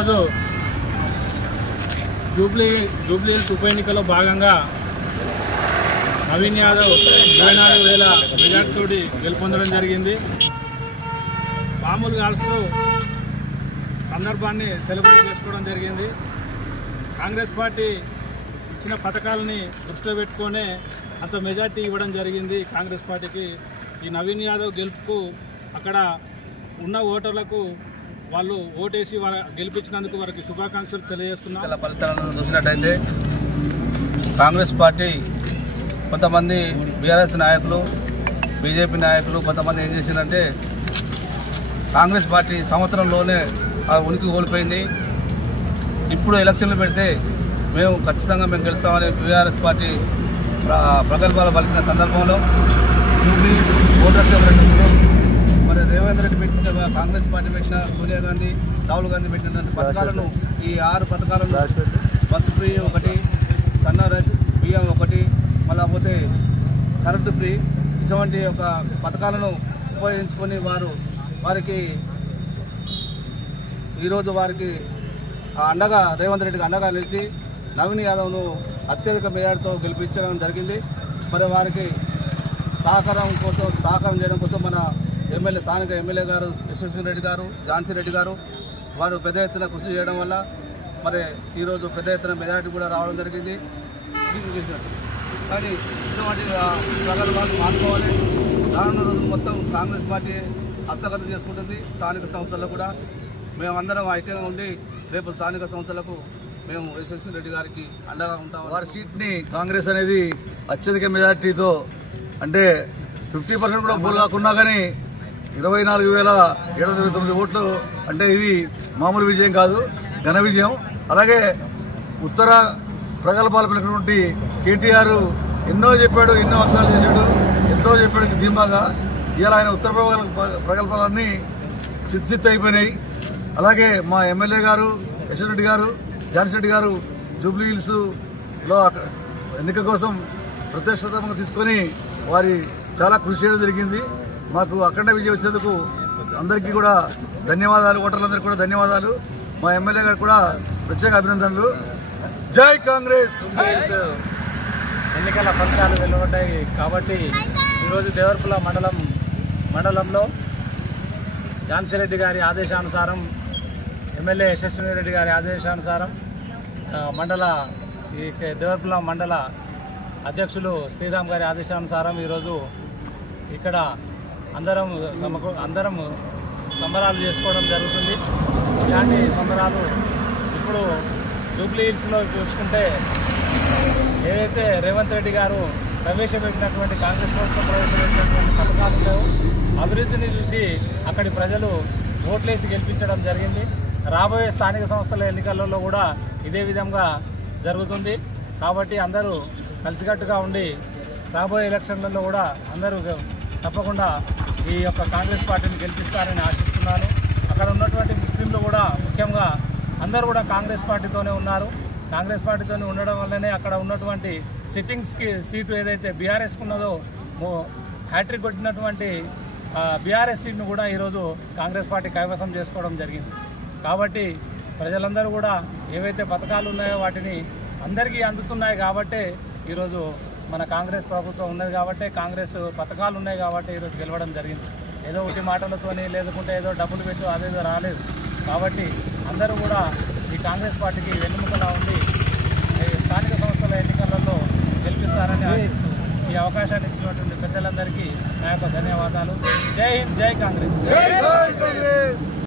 ఈరోజు Jubilee hills ఉప ఎన్నికలో భాగంగా నవీన్ యాదవ్ 24,000 మెజార్టీతోటి గెలుపొందడం జరిగింది. మామూలు కాల్స్తూ సందర్భాన్ని సెలబ్రేట్ చేసుకోవడం జరిగింది. కాంగ్రెస్ పార్టీ ఇచ్చిన పథకాలని దృష్టిలో పెట్టుకునే అంత మెజార్టీ ఇవ్వడం జరిగింది కాంగ్రెస్ పార్టీకి. ఈ నవీన్ యాదవ్ గెలుపుకు అక్కడ ఉన్న ఓటర్లకు వాళ్ళు ఓటేసి గెలిపించినందుకు వారికి శుభాకాంక్షలు తెలియజేస్తున్నారు. ఫలితాలను చూసినట్టయితే కాంగ్రెస్ పార్టీ కొంతమంది బీఆర్ఎస్ నాయకులు, బీజేపీ నాయకులు కొంతమంది ఏం చేసిందంటే కాంగ్రెస్ పార్టీ సంవత్సరంలోనే ఆ ఉనికి కోల్పోయింది. ఇప్పుడు ఎలక్షన్లు పెడితే మేము ఖచ్చితంగా గెలుస్తామని బీఆర్ఎస్ పార్టీ ప్రగల్భాలు పలికిన సందర్భంలో జూబ్లీ మరి రేవంత్ రెడ్డి పెట్టిన కాంగ్రెస్ పార్టీ పెట్టిన సోనియా గాంధీ, రాహుల్ గాంధీ పెట్టిన పథకాలను ఈ 6 పథకాలను బస్సు ఫ్రీ ఒకటి, సన్న రైస్ బియ్యం ఒకటి, మళ్ళా పోతే కరెంటు ఫ్రీ ఇటువంటి ఒక పథకాలను ఉపయోగించుకొని వారికి ఈరోజు వారికి అండగా రేవంత్ రెడ్డికి అండగా నిలిచి నవీన్ యాదవ్ను అత్యధిక మెజార్టీతో గెలిపించడం జరిగింది. మరి వారికి సహకారం చేయడం కోసం మన స్థానిక ఎమ్మెల్యే గారు యశ్వంత్ రెడ్డి గారు, ఝాన్సీ రెడ్డి గారు వారు పెద్ద ఎత్తున కృషి చేయడం వల్ల మరి ఈరోజు పెద్ద ఎత్తున మెజార్టీ కూడా రావడం జరిగింది. కానీ ఇటువంటి ప్రగల్భాలు మార్చుకోవాలి. రానున్న రోజులు మొత్తం కాంగ్రెస్ పార్టీ హస్తగతం చేసుకుంటుంది. స్థానిక సంస్థల్లో కూడా మేమందరం ఐక్యంగా ఉండి రేపు స్థానిక సంస్థలకు మేము యశ్వంత్ రెడ్డి గారికి అండగా ఉంటాం. వారి సీట్ని కాంగ్రెస్ అనేది అత్యధిక మెజార్టీతో అంటే 50% కూడా పోల్ కాకున్నా కానీ 24,729 ఓట్లు అంటే ఇది మామూలు విజయం కాదు, ఘన విజయం. అలాగే ఉత్తర ప్రగల్భాలు పలికినటువంటి కేటీఆర్ ఎన్నో చెప్పాడు, ఎన్నో అవసరాలు చేశాడు, ఎంతో చెప్పాడు ధీమాగా. ఇలా ఆయన ఉత్తర ప్రగల్భాలన్నీ చిత్తు అయిపోయినాయి. అలాగే మా ఎమ్మెల్యే గారు యశ్వంత్ రెడ్డి గారు, ఝాన్సీ రెడ్డి గారు జూబ్లీ హిల్స్లో ఎన్నిక కోసం ప్రత్యక్షంగా తీసుకొని వారి చాలా కృషి చేయడం జరిగింది. మాకు అఖండ విజయం వచ్చేందుకు అందరికీ కూడా ధన్యవాదాలు, ఓటర్లందరికీ కూడా ధన్యవాదాలు. మా ఎమ్మెల్యే గారు కూడా ప్రత్యేక అభినందనలు. జై కాంగ్రెస్. ఎన్నికల ఫలితాలు వెలువడ్డాయి కాబట్టి ఈరోజు దేవరపల్లి మండలంలో ఝాన్సీ రెడ్డి గారి ఆదేశానుసారం, ఎమ్మెల్యే యశస్విని రెడ్డి గారి ఆదేశానుసారం దేవరపల్లి మండల అధ్యక్షులు శ్రీరామ్ గారి ఆదేశానుసారం ఈరోజు ఇక్కడ అందరం సంబరాలు చేసుకోవడం జరుగుతుంది. ఇలాంటి సంబరాలు ఇప్పుడు జూబ్లీ హిల్స్లో చూసుకుంటే ఏదైతే రేవంత్ రెడ్డి గారు ప్రవేశపెట్టినటువంటి కాంగ్రెస్ ప్రభుత్వం ప్రవేశపెట్టినటువంటి పథకాలు లేవు, అభివృద్ధిని చూసి అక్కడి ప్రజలు ఓట్లేసి గెలిపించడం జరిగింది. రాబోయే స్థానిక సంస్థల ఎన్నికలలో కూడా ఇదే విధంగా జరుగుతుంది. కాబట్టి అందరూ కలిసికట్టుగా ఉండి రాబోయే ఎలక్షన్లలో కూడా అందరూ తప్పకుండా ఈ యొక్క కాంగ్రెస్ పార్టీని గెలిపిస్తారని ఆశిస్తున్నాను. అక్కడ ఉన్నటువంటి ముస్లింలు కూడా ముఖ్యంగా అందరూ కూడా కాంగ్రెస్ పార్టీతోనే ఉన్నారు. కాంగ్రెస్ పార్టీతోనే ఉండడం వల్లనే అక్కడ ఉన్నటువంటి సిట్టింగ్స్కి సీటు ఏదైతే బీఆర్ఎస్కి ఉన్నదో హ్యాట్రిక్ కొట్టినటువంటి బీఆర్ఎస్ సీట్ను కూడా ఈరోజు కాంగ్రెస్ పార్టీ కైవసం చేసుకోవడం జరిగింది. కాబట్టి ప్రజలందరూ కూడా ఏవైతే పథకాలు ఉన్నాయో వాటిని అందరికీ అందుతున్నాయి కాబట్టే ఈరోజు మన కాంగ్రెస్ ప్రభుత్వం ఉన్నది కాబట్టి, కాంగ్రెస్ పథకాలు ఉన్నాయి కాబట్టి ఈరోజు గెలవడం జరిగింది. ఏదో ఒకటి మాటలతోని లేకుంటే ఏదో డబ్బులు పెట్టు అదేదో రాలేదు. కాబట్టి అందరూ కూడా ఈ కాంగ్రెస్ పార్టీకి వెన్నుముకలా ఉండి స్థానిక సంస్థల ఎన్నికలలో గెలిపిస్తారని ఆశిస్తూ ఈ అవకాశాన్ని ఇచ్చినటువంటి పెద్దలందరికీ నా యొక్క ధన్యవాదాలు. జై హింద్, జై కాంగ్రెస్.